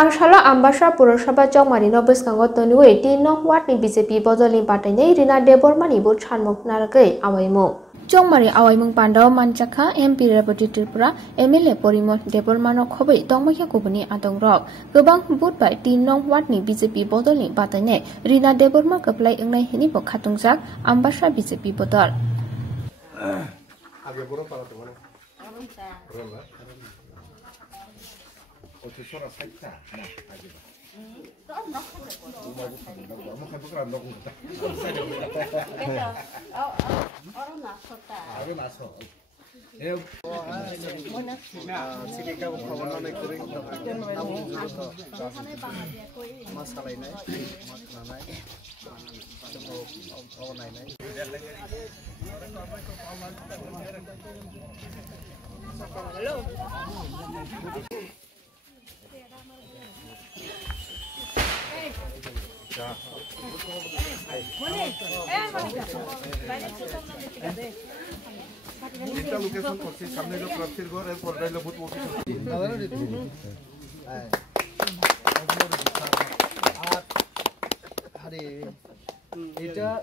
Tangshalo Ambassa Purosabha Chongmari no bwskango tonwi 3 nong ward ni BJP bodolni patani Rina Debbarma ni bot chanmok naragei Awaimwng. Chongmari Awaimwng Pandao Manchakha MP Rebati Tripura MLA Porimon Debbarma no khobai tongmokhe kubuni atongrok gobang bot bai 3 nong ward ni BJP bodolni patani Rina Debbarma kaplai engnai hini bo khatungjak Ambassa BJP bodol.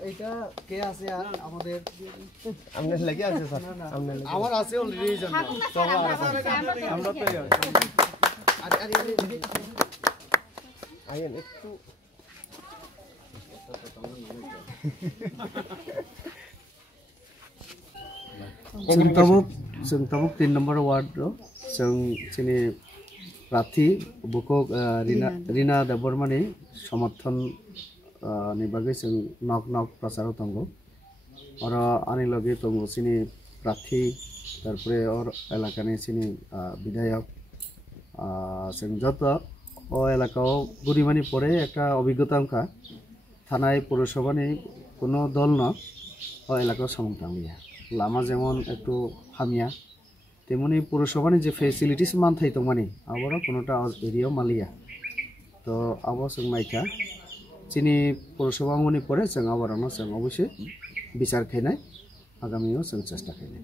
এটা কে আছে আর আমাদের আমনের লাগি আছে sir আমনের লাগি আমার আছে অলরেডি জন্য আমরা তো আরে আইন একটু जों tabuk 3 number ward ro जों sini प्रार्थी बुको Rina Debbarma ni समर्थन ni bagai जों nok प्रचार तंगो और आनी लगे तंगो sini प्रार्थी तारपरे और एलाका नि sini विधायक जों जत ओ एलाकाओ गुरिमानी परे একটা অভিজ্ঞতা অংকা থানায় পৌরসভানি কোনো দল না ও এলাকাও সমতামিয়া লামা যেমন একটু হামিয়া তেমনি পৌরসভানি যে ফ্যাসিলিটিস মান থাইতো মানে আবারও কোনোটা এরিয়াও মালিয়া তো আবাসক মাইকা চিনি পৌরসভা মনি পরে जों আবারও जों অবশ্যই বিচার খাইনাই আগামীও जों চেষ্টা খাইনাই